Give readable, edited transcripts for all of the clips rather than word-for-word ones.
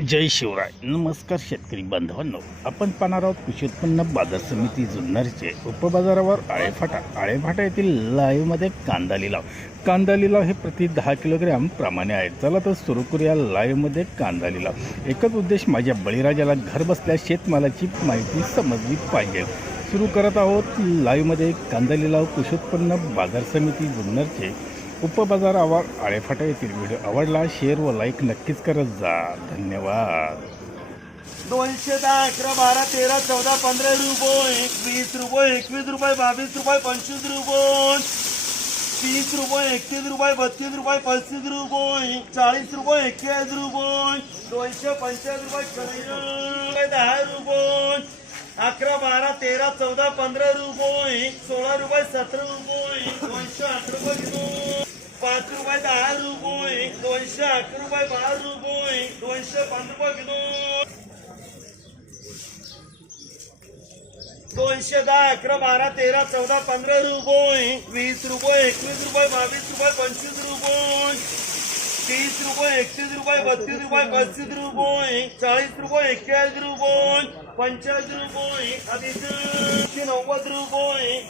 जय शिवराय. नमस्कार शेतकरी बांधवांनो, आपण पाहणार आहोत कृषी उत्पन्न बाजार समिती जुन्नरचे उपबाजारावर आळेफाटा येथील लाईव्हमध्ये कांदा लिलाव हे प्रति 10 किलोग्रॅम प्रमाणे आहे. चला तर सुरू करूया लाईव्हमध्ये कांदा लिलाव. एकच उद्देश, माझ्या बळीराजाला घर बसल्या शेतमालाची माहिती समजली पाहिजे. सुरू करत आहोत लाईव्हमध्ये कांदा लिलाव. कृषी उत्पन्न बाजार समिती जुन्नरचे उपबाजारावर आळेफाटा येथील. व्हिडिओ आवडला शेअर व लाईक नक्कीच करत जा. धन्यवाद. 210, 11, 12, 13, 14, 15 रुपये, 20 रुपये, 21 रुपये, 22 रुपये, 25 रुपये, 30 रुपये, 31 रुपये, 32 रुपये, 35 रुपये, 40 रुपये, 41 रुपये, 245 रुपये, 10 रुपये, 11, 12, 13, 14, 15 रुपये, 16 रुपये, 17 रुपये, 208 रुपये किलो, 5 रुपये, 10 रुपये, 211 रुपये, 12 रुपये, 205 रुपये किलो, 210, 11, 12, 13, 14, 15 रुपये, 20 रुपये, 21 रुपये, 22 रुपये, 25 रुपये, 30 रुपये, 31 रुपये, 32 रुपये, 35 रुपये, 40 रुपये, 41 रुपये, 45 रुपये, 90 रुपये,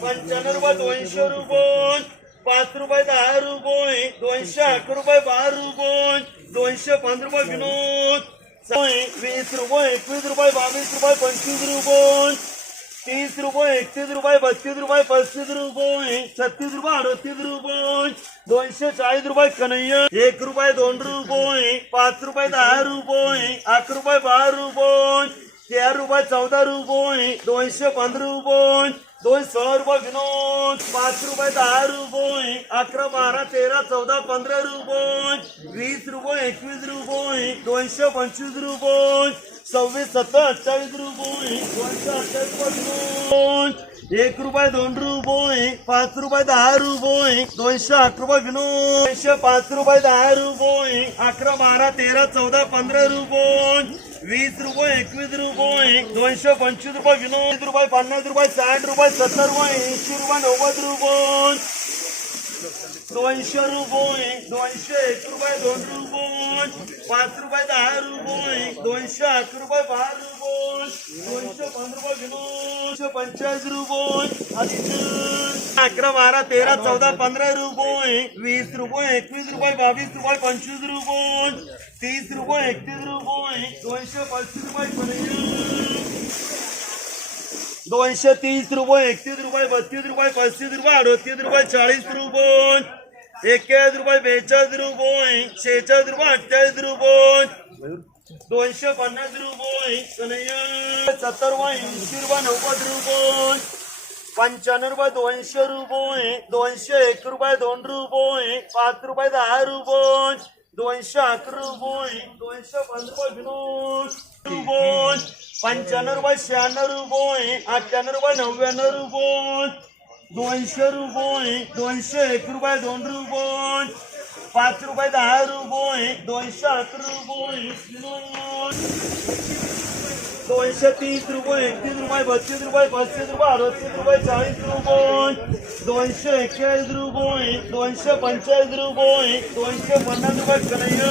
95 रुपये, 200 रुपये, 5 रुपये, 10 रुपये, 211 रुपये, 12 रुपये, 205 रुपये विनोद, 20 रुपये, 21 रुपये, 22 रुपये, 25 रुपये, 30 रुपये, 31 रुपये, 32 रुपये, 35 रुपये, 36 रुपये, 38 रुपये, 240 रुपये कन्हैया, 1 रुपये, 2 रुपये, 5 रुपये, 10 रुपये, 11 रुपये, 12 रुपये, 13 रुपये, 14 रुपये, 215 रुपये, 216 रुपये विनोद, 5 रुपये, 10 रुपये, 11, 12, 13, 14, 15 रुपये, 20 रुपये, 21 रुपये, 225 रुपये, 26, 27, 28 रुपये, 228 रुपये, 1 रुपये, 2 रुपये, 5 रुपये, 10 रुपये, 208 रुपये विनोद, 205 रुपये, 10 रुपये, 11, 12, 13, 14, 15 रुपये, 20 रुपये, 21 रुपये, 225 रुपये विनोद, रुपये, 50 रुपये, 60 रुपये, 70 रुपये, 80 रुपये, 90 रुपये, 200 रुपये, 201 रुपये, 2 रुपये, 5 रुपये, 10 रुपये, 211 रुपये, 12 रुपये, 215 रुपये विनोद, 250 रुपये, 11, 12, 13, 14, 15 रुपये, 20 रुपये, 21 रुपये, 22 रुपये, 25 रुपये, 30 रुपये, 31 रुपये, 225 रुपये, 230 रुपये, 31 रुपये, 32 रुपये, 35 रुपये, 38 रुपये, 40 रुपये, 41 रुपये, 42 रुपये, 46 रुपये, 28 रुपये, 250 रुपये, 70 रुपये, 80 रुपये, 90 रुपये, 95 रुपये, 200 रुपये, 201 रुपये, 2 रुपये, 5 रुपये, 10 रुपये, 211 रुपये, 205 रुपये विनोद, 95 रुपये, 96 रुपये, 98 रुपये, 99 रुपये, 200 रुपये, 201 रुपये, 2 रुपये, 5 रुपये, 10 रुपये, 211 रुपये, 230 रुपये, 31 रुपये, 32 रुपये, 35 रुपये, 38 रुपये, 40 रुपये, 241 रुपये, 245 रुपये, 250 रुपये कन्हैया.